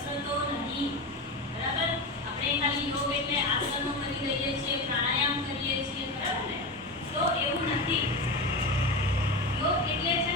કસરતો નથી. બરાબર? આપણે ખાલી યોગ એટલે આસનો કરી લઈએ છીએ, પ્રાણાયામ કરીએ છીએ, બરાબર ને? તો એવું નથી. યોગ એટલે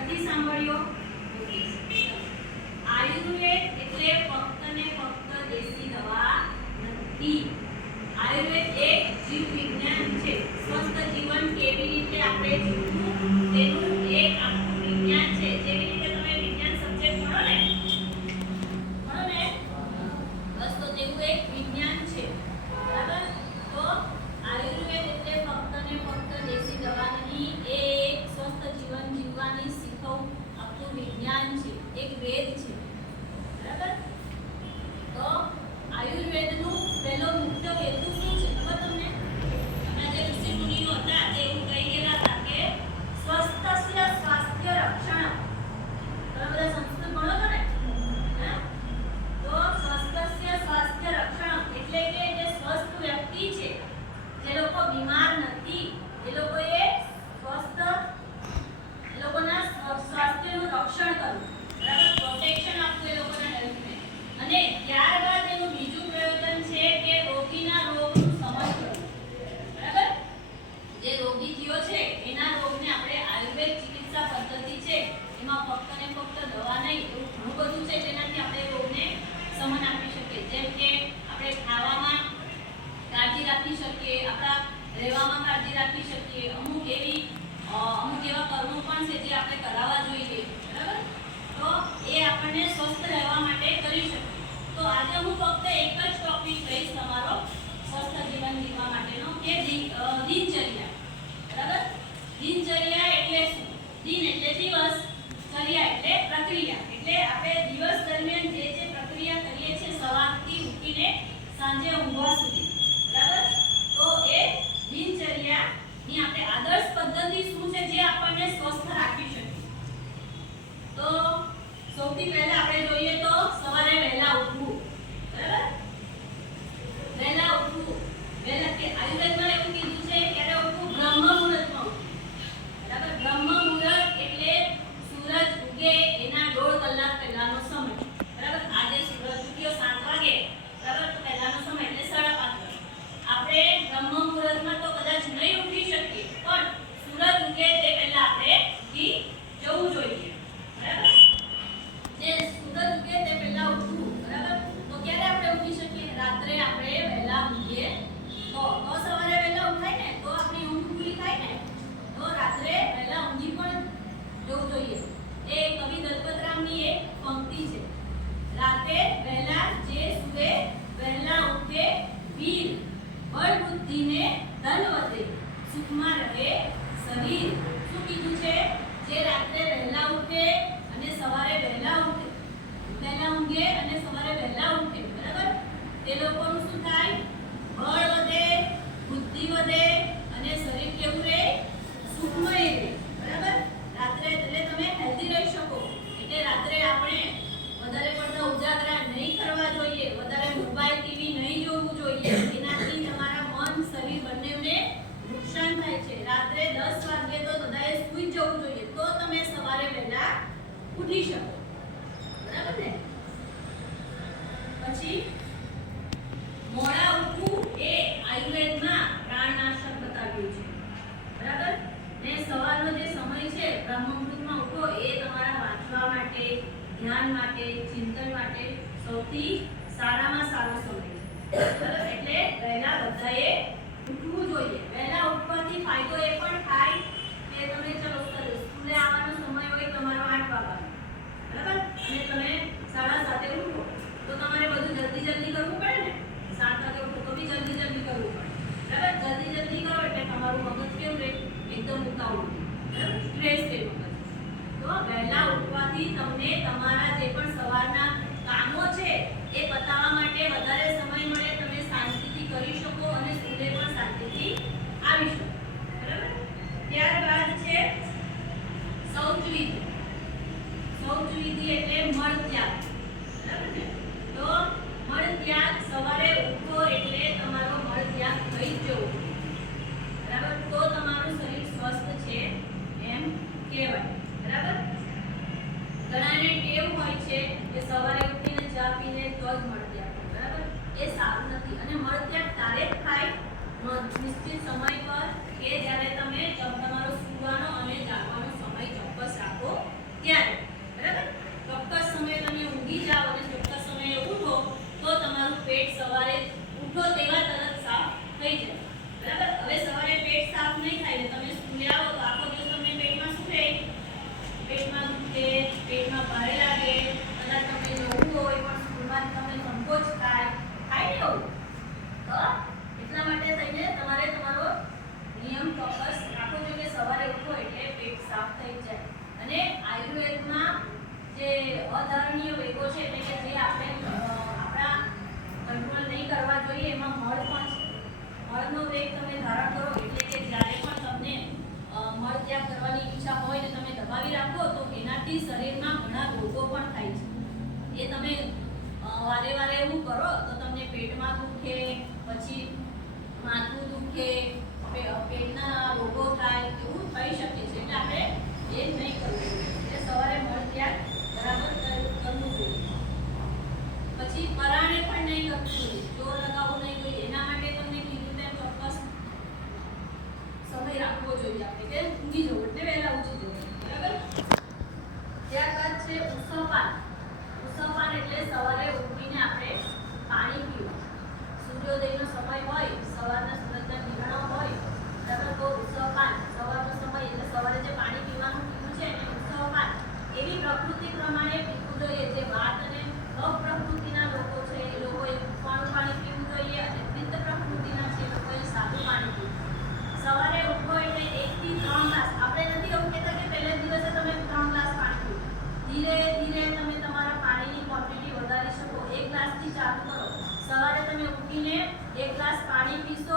નથી સાંભળ્યો? આયુર્વેદ એટલે ફક્ત ને ફક્ત દેશી દવા નથી. આયુર્વેદ એક જીવ વિજ્ઞાન છે. સ્વસ્થ જીવન કેવી રીતે આપણે જીવવું તેનું એક આખું વિજ્ઞાન છે. જેવી સ્વસ્થ રહેવા માટે કરી શકું. તો આજે હું ફક્ત એક જ ટોપિક લઈશ તમારો, સ્વસ્થ જીવન જીવવા માટેનો, કે દિનચર્યા. બરાબર? દિનચર્યા એટલે શું? દિન એટલે દિવસ, ચર્યા એટલે પ્રક્રિયા. એટલે આપણે દિવસ દરમિયાન જે જે પ્રક્રિયા કરીએ છીએ, સવારથી ઉઠીને સાંજે ઊંઘવા ઉઠે અને સવારે વહેલા ઉઠે. વહેલા ઊંઘે અને સવારે વહેલા ઉઠે. બરાબર? તે લોકોનું શું થાય? બળ વધે, બુદ્ધિ વધે અને શરીર કેવું રહે? સુખમય રહે. માટે, ચિંતન માટે સૌથી સારામાં સારો સમય બરાબર? એટલે વહેલા બધાએ ઉઠવું જોઈએ. વહેલા ઉઠવાથી ફાયદો એ પણ થાય કે તમે ચલો સ્કૂલે આવવાનો સમય હોય તમારો આઠ વાગ્યાનો બરાબર? અને તમે સાડા સાતે ઉઠો તો તમારે બધું જલ્દી જલ્દી કરવું પડે ને? સાત વાગે ઉઠો તો બી જલ્દી જલ્દી કરવું પડે. બરાબર? જલ્દી જલ્દી કરો એટલે તમારું મગજ કેવું રહે? એકદમ ઉતાવળું સ્ટ્રેસ રહેવું વહેલા ઉઠવાથી તમને તમારા જે પણ સવારના કામો છે, એ બતાવવા માટે વધારે સમય મળે, તમે શાંતિથી કરી શકો અને સ્કૂલે પણ શાંતિથી આવી શકો. બરાબર? ત્યારબાદ છે સૌચવિધિ સૌચવિધિ એટલે મળ ત્યાગ. બરાબર ને? તો મળ ત્યાગ સવારે ઉઠો એટલે તમારો મળ ત્યાગ થઈ જવો. બરાબર? તો તમારું શરીર સ્વસ્થ છે એમ કહેવાય. સવારે એમાં મળ પણ છે. મળનો વેગ તમે ધારણ કરો, એટલે કે જ્યારે પણ તમને મળ ત્યાગ કરવાની ઈચ્છા હોય ને તમે દબાવી રાખો, તો એનાથી શરીરમાં ઘણા રોગો પણ થાય છે. એ તમે વારે વારે એવું કરો, તો તમને પેટમાં દુખે, પછી માથું દુખે પેટના રોગો થાય, એવું થઈ શકે છે. એટલે આપણે એ નહીં કરવું. ગ્લાસ પાણી પીશું